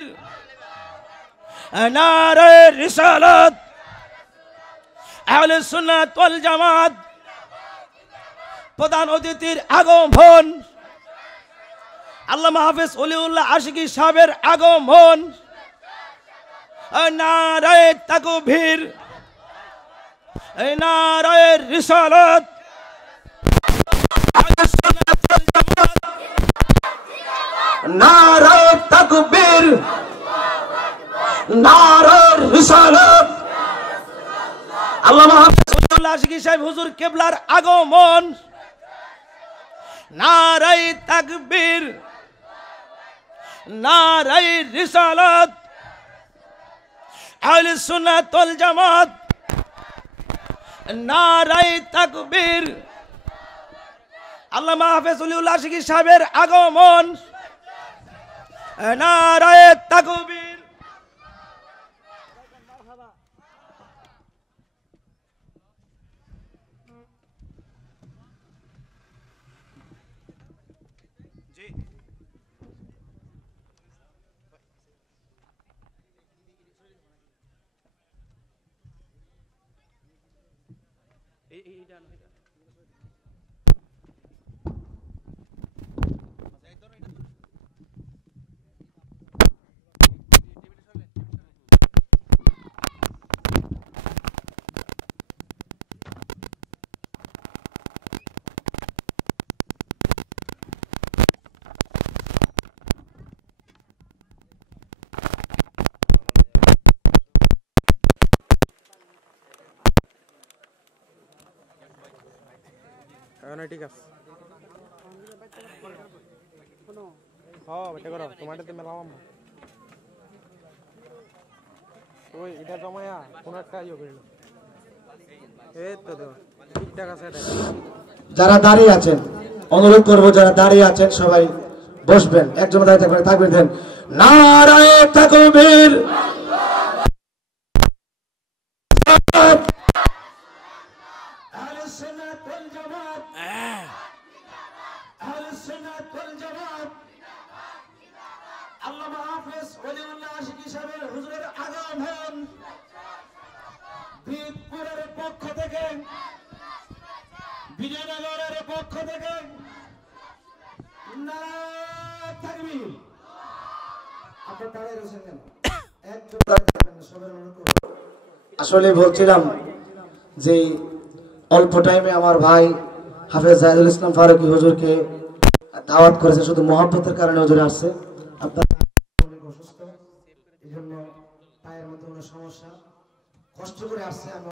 তাকবীর, নারে রিসালাত, আহলে সুন্নাত ওয়াল জামাত। প্রধান অতিথির আগমন, আল্লামা হাফেজ ওলিউল্লাহ আশিকি সাহেবের আগমন। নারে তাকবীর, নারে রিসালাত, নারে তাকবীর, নারে রিসালাত। আল্লামা হাফেজ ওলিউল্লাহ আশিকি সাহেব হুজুর কিবলার আগমন। নারে তাকবীর, নারে রিসালাত, আহলে সুন্নাত ওয়াল জামাত। নারে তাকবীর, আল্লামা হাফেজ ওলিউল্লাহ আশিকি সাহেবের আগমন। নারে তাকবীর। ঠিক আছে, হ্যাঁ বেটা করো তোমারটাতে মেলাম ওই এটা জমায়া কোন একটা ইয়ে করিল এই তো দেও ঠিকঠাক আছে। যারা দাঁড়িয়ে আছেন অনুরোধ করবো, যারা দাঁড়িয়ে আছেন সবাই বসবেন, একজন দাঁড়িয়ে থাকবেন, তাকবীর দেন। নারে তাকবীর, আহলে সুন্নাত ওয়াল জামাত, আহলে সুন্নাত ওয়াল জামাত। আল্লামা হাফেজ ওলিউল্লাহ আশিকি সাহেবের হুজুরের আগমন। বীরপুরের পক্ষ থেকে, বিজয়নগরের পক্ষ থেকে নারে তাকবীর। আপনারা দাঁড়িয়ে রয়েছেন কেন? একজন দাঁড়িয়ে থাকবেন না, সবাই অনুরোধ করব। আসলে বলছিলাম যে অল্প টাইমে আমার ভাই হাফেজ জাহিদুল ইসলাম ফারুকী হুজুরকে দাওয়াত করেছে, শুধু মহব্বতের কারণে হুজুর আসছে। আপনারা অনেক অসুস্থ, এই জন্য পায়ের মধ্যে কোনো সমস্যা, কষ্ট করে আসছে।